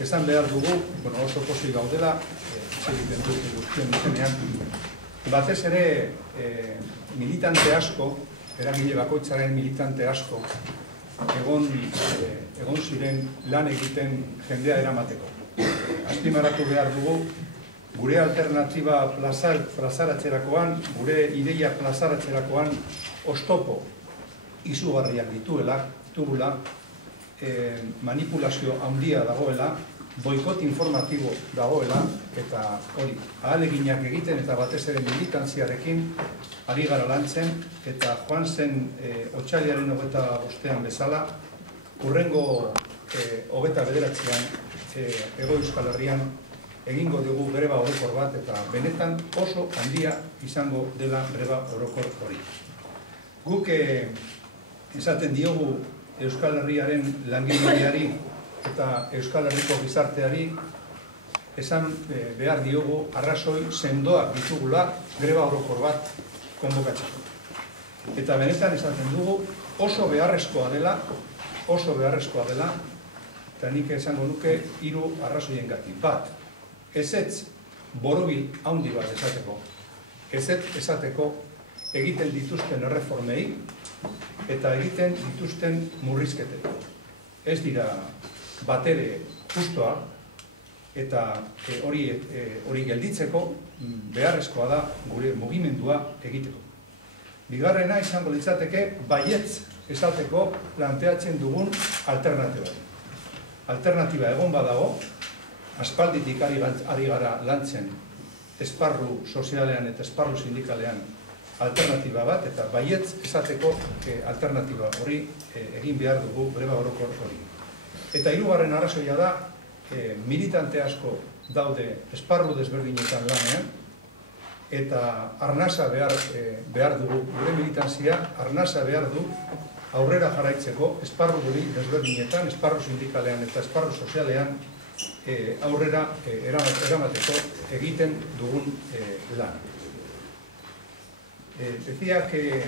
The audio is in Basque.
esan behar dugu, oso pozik gaudela, egiten dut guztion izenean, batez ere militante asko, eragile bakoitzaren militante asko, egon ziren lan egiten jendea eramateko. Azpimarratu behar dugu, gure alternatiba plazaratzerakoan, gure ideia plazaratzerakoan oztopo izugarriak ditugula, manipulazio handia dagoela, boikot informatibo dagoela, eta hori, ahaleginak egiten eta batez ere militantziarekin ari gara lantzen, eta joan zen otsailaren 25 bezala, hurrengo 29an Hego Euskal Herrian egingo dugu greba orokor bat, eta benetan oso handia izango dela greba orokor hori. Guk esaten diogu Euskal Herriaren langileari eta Euskal Herriko gizarteari esan behar diogu arrazoi sendoak ditugula greba orokor bat konbokatzeko. Eta benetan esaten dugu oso beharrezkoa dela, eta nik esango nuke 3 arrazoiengatik. Bat, ezetz borobil handi bat esateko. Ezetz esateko egiten dituzten erreformei eta egiten dituzten murrizketei. Ez dira batere justoa, eta hori gelditzeko beharrezkoa da gure mugimendua egiteko. Bigarrena izango litzateke baietz esateko planteatzen dugun alternatiba. Alternatiba egon badago, aspalditik ari gara lantzen esparru sozialean eta esparru sindikalean alternatiba bat, eta baietz esateko alternatiba hori egin behar dugu greba orokor hori. Eta 3. arrazoia da, militante asko daude esparru desberdinetan lanean, eta arnasa behar dugu, gure militantzia arnasa behar du aurrera jarraitzeko esparru hori desberdinetan, esparru sindikalean eta esparru sozialean aurrera eramateko egiten dugun lan. Decía que